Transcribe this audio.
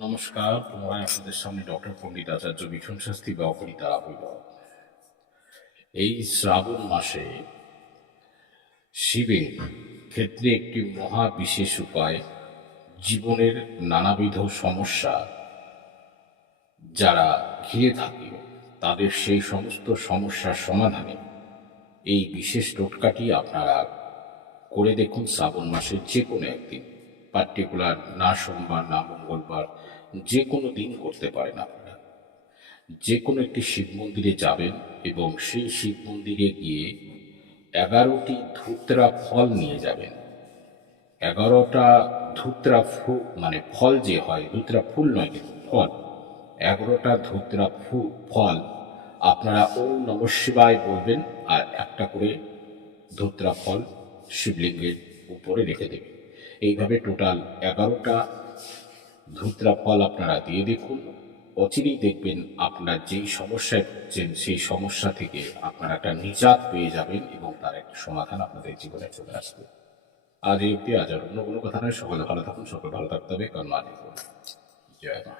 নমস্কার পুনরায় আপনাদের সামনে ডক্টর পণ্ডিত আচার্য ভীষণ শাস্তি বা অপরিতা হইল এই শ্রাবণ মাসে শিবের ক্ষেত্রে একটি মহা বিশেষ উপায়, জীবনের নানাবিধ সমস্যা যারা ঘিরে থাকে, তাদের সেই সমস্ত সমস্যার সমাধানে এই বিশেষ টোটকাটি আপনারা করে দেখুন শ্রাবণ মাসের যে কোনো একদিন। পার্টিকুলার না সোমবার না মঙ্গলবার যে কোনো দিন করতে পারেন আপনারা। যে কোনো একটি শিব মন্দিরে যাবেন এবং সেই শিব মন্দিরে গিয়ে এগারোটি ধূতরা ফল নিয়ে যাবেন। এগারোটা ধূতরা ফু মানে ফল যে হয়, ধূতরা ফুল নয় কিন্তু ফল, এগারোটা ধূতরা ফু, ফল আপনারা ওম নম শিবায় বলবেন আর একটা করে ধূতরা ফল শিবলিঙ্গের উপরে রেখে দেবেন। এইভাবে টোটাল এগারোটা ধূত্রা ফল আপনারা দিয়ে দেখুন। অচিরেই দেখবেন আপনার যেই সমস্যায় ভুগছেন, সেই সমস্যা থেকে আপনারা একটা নিজাত পেয়ে যাবেন এবং তার একটা সমাধান আপনাদের জীবনে চলে আসবে। আজ এই অব্দি আজ আর অন্য কোনো কথা নয়। সকলে ভালো থাকুন, সকলে ভালো থাকতে হবে। কারণ এই জয় মা।